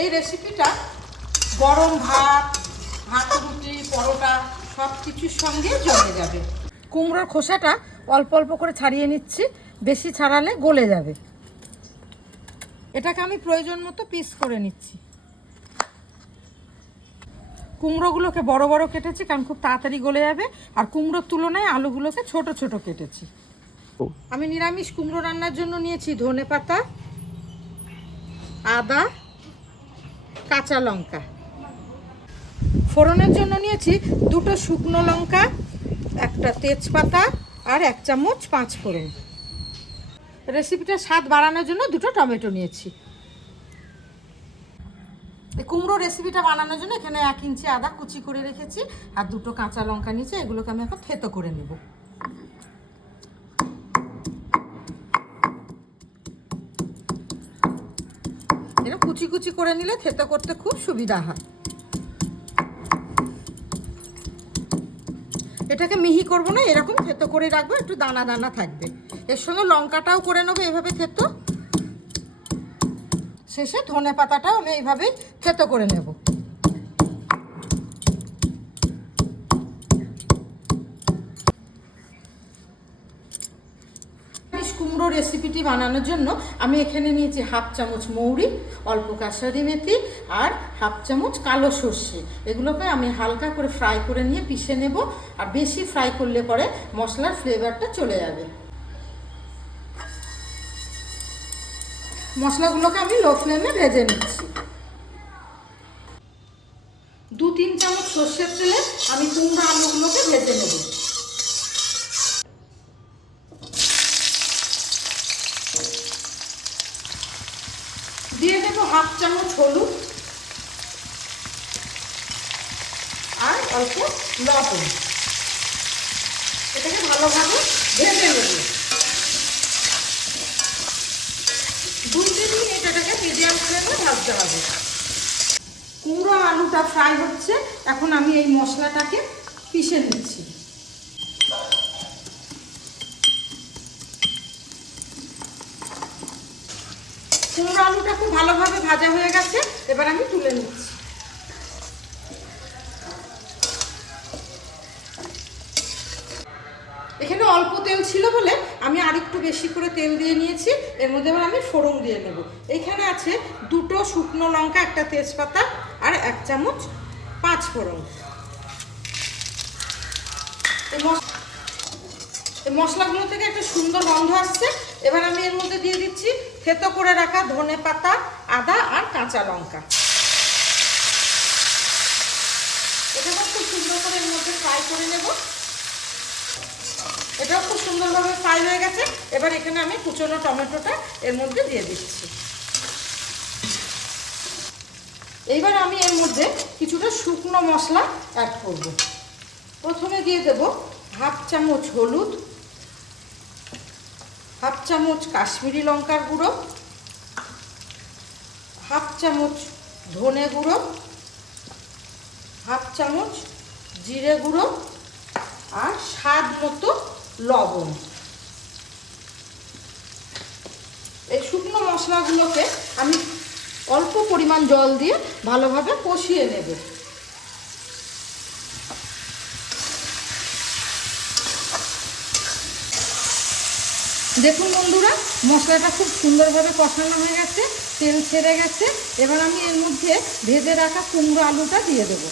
এই রেসিপিটা গরম ভাত, রুটি, পরোটা সব কিছুর সঙ্গে জমে যাবে। কুমড়োর খোসাটা অল্প অল্প করে ছাড়িয়ে নিচ্ছি, বেশি ছাড়ালে গলে যাবে। এটাকে আমি প্রয়োজন মতো পিস করে নিচ্ছি। কুমড়োগুলোকে বড় বড় কেটেছি কারণ খুব তাড়াতাড়ি গলে যাবে, আর কুমড়োর তুলনায় আলুগুলোকে ছোট ছোট কেটেছি। আমি নিরামিষ কুমড়ো রান্নার জন্য নিয়েছি ধনেপাতা, আদা, কাঁচা লঙ্কা। ফোড়নের জন্য নিয়েছি 2টো শুকনো লঙ্কা, একটা তেজপাতা আর 1 চামচ 5 ফোড়ন। রেসিপিটা স্বাদ বাড়ানোর জন্য 2টো টমেটো নিয়েছি। এই কুমড়ো রেসিপিটা বানানোর জন্য এখানে 1 ইঞ্চি আদা কুচি করে রেখেছি আর 2টো কাঁচা লঙ্কা নিয়েছি। এগুলোকে আমি এখন থেতো করে নেব। এটা কুচি কুচি করে নিলে থেতো করতে খুব সুবিধা হয়। এটাকে মিহি করব না, এরকম থেতো করে রাখবো, একটু দানা দানা থাকবে। এর সঙ্গে লঙ্কাটাও করে নেবো এভাবে থেতো। শেষে ধনে পাতাটাও আমি এইভাবেই থেতো করে নেব। কুমড়ো রেসিপিটি বানানোর জন্য আমি এখানে নিয়েছি 1/2 চামচ মৌরি, অল্প কাসুরি মেথি আর 1/2 চামচ কালো সর্ষে। এগুলোকে আমি হালকা করে ফ্রাই করে নিয়ে পিষে নেব। আর বেশি ফ্রাই করলে পরে মশলার ফ্লেভারটা চলে যাবে। মশলাগুলোকে আমি লো ফ্লেমে ভেজে নিচ্ছি। 2-3 চামচ সর্ষের তেলে আমি কুমড়ো আলুগুলোকে ভেজে নেব। দিয়ে দেবো 1/2 চামচ হলুদ আর অল্প লবণ। এটাকে ভালোভাবে ভেজে নেব। 2-3 মিনিট এটাকে মিডিয়াম ফ্লেমে ভাজতে হবে। কুমড়ো আলুটা ফ্রাই হচ্ছে, এখন আমি এই মশলাটাকে পিষে নিচ্ছি। কুমড়ো আলুটা খুব ভালোভাবে ভাজা হয়ে গেছে, এবার আমি তুলে নিচ্ছি। এখানে অল্প তেল ছিল বলে আমি আরেকটু বেশি করে তেল দিয়ে নিয়েছি। এর মধ্যে এবার আমি ফোড়ন দিয়ে নেব। এখানে আছে 2টো শুকনো লঙ্কা, একটা তেজপাতা আর 1 চামচ 5 ফোড়ন। এই মশলাগুলো থেকে একটা সুন্দর গন্ধ আসছে। এবার আমি এর মধ্যে দিয়ে দিচ্ছি থেতো করে রাখা ধনে পাতা, আদা আর কাঁচা লঙ্কা। এটাকে খুব সুন্দর করে এর মধ্যে ফ্রাই করে নেব। এটাও খুব সুন্দরভাবে ফ্রাই হয়ে গেছে। এবার এখানে আমি কুচনো টমেটোটা এর মধ্যে দিয়ে দিচ্ছি। এইবার আমি এর মধ্যে কিছুটা শুকনো মশলা অ্যাড করব। প্রথমে দিয়ে দেব 1/2 চামচ হলুদ, 1/2 চামচ কাশ্মীরি লঙ্কার গুঁড়ো, 1/2 চামচ ধনে গুঁড়ো, 1/2 চামচ জিরে গুঁড়ো আর স্বাদ মতো লবণ। এই শুকনো মশলাগুলোকে আমি অল্প পরিমাণ জল দিয়ে ভালোভাবে কষিয়ে নেব। দেখুন বন্ধুরা, মশলাটা খুব সুন্দরভাবে কষানো হয়ে গেছে, তেল ছেড়ে গেছে। এবার আমি এর মধ্যে ভেজে রাখা কুমড়ো আলুটা দিয়ে দেব।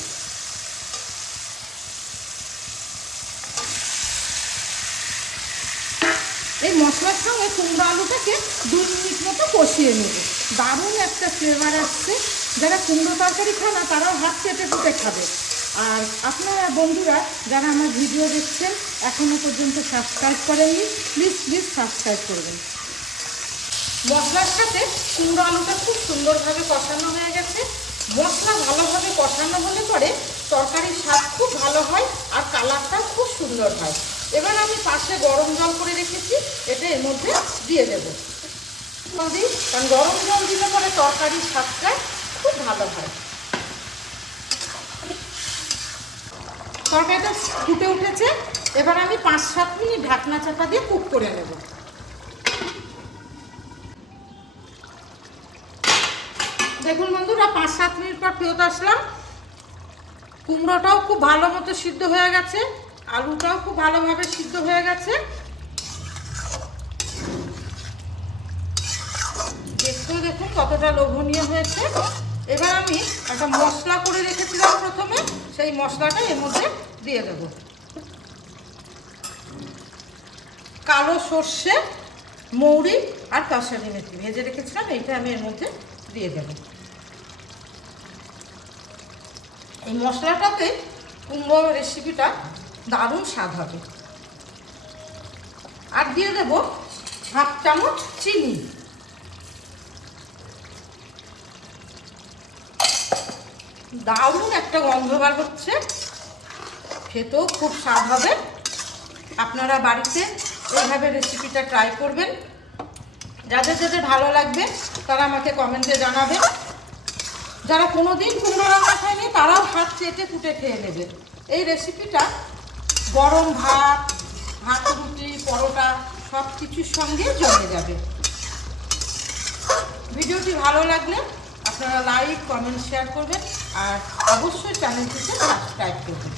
এই মশলার সঙ্গে কুমড়ো আলুটাকে 2 মিনিট মতো কষিয়ে নেব। দারুণ একটা ফ্লেভার আসছে। যারা কুমড়ো তরকারি খায় না তারাও হাত চেটে ফুটে খাবে। আর আপনারা বন্ধুরা যারা আমার ভিডিও দেখছেন এখনও পর্যন্ত সাবস্ক্রাইব করেননি, প্লিজ সাবস্ক্রাইব করবেন। মশলার সাথে কুমড়ো আলুটা খুব সুন্দরভাবে কষানো হয়ে গেছে। মশলা ভালোভাবে কষানো হলে পরে তরকারির স্বাদ খুব ভালো হয় আর কালারটা খুব সুন্দর হয়। এবার আমি পাশে গরম জল করে রেখেছি, এটা এর মধ্যে দিয়ে দেবো। কারণ গরম জল দিলে পরে তরকারির স্বাদটা খুব ভালো হয়। তরকারিটা ফুটে উঠেছে, এবার আমি 5-7 মিনিট ঢাকনা চাপা দিয়ে কুক করে নেব। দেখুন বন্ধুরা, 5-7 মিনিট পর ফেরত আসলাম। কুমড়োটাও খুব ভালো মতো সিদ্ধ হয়ে গেছে, আলুটাও খুব ভালোভাবে সিদ্ধ হয়ে গেছে। দেখতেও দেখুন কতটা লোভনীয় হয়েছে। এবার আমি একটা মশলা করে রেখেছিলাম প্রথমে, সেই মশলাটা এর মধ্যে দিয়ে দেব। কালো সর্ষে, মৌরি আর কাসুরি মেথি ভেজে রেখেছিলাম, এইটা আমি এর মধ্যে দিয়ে দেব। এই মশলাটাতে কুমড়ো রেসিপিটা দারুণ স্বাদ হবে। আর দিয়ে দেব 1/2 চামচ চিনি। দারুণ একটা গন্ধ বার হচ্ছে, খেতেও খুব স্বাদ হবে। আপনারা বাড়িতে এইভাবে রেসিপিটা ট্রাই করবেন। যাদের যাদের ভালো লাগবে তারা আমাকে কমেন্টে জানাবেন। যারা কোনোদিন কুমড়ো রান্না খায়নি তারাও হাত চেটে ফুটে খেয়ে নেবে। এই রেসিপিটা গরম ভাত, ভাত, রুটি, পরোটা সব কিছুর সঙ্গে জমে যাবে। ভিডিওটি ভালো লাগলে আপনারা লাইক, কমেন্ট, শেয়ার করবেন আর অবশ্যই চ্যানেলটিকে সাবস্ক্রাইব করবেন।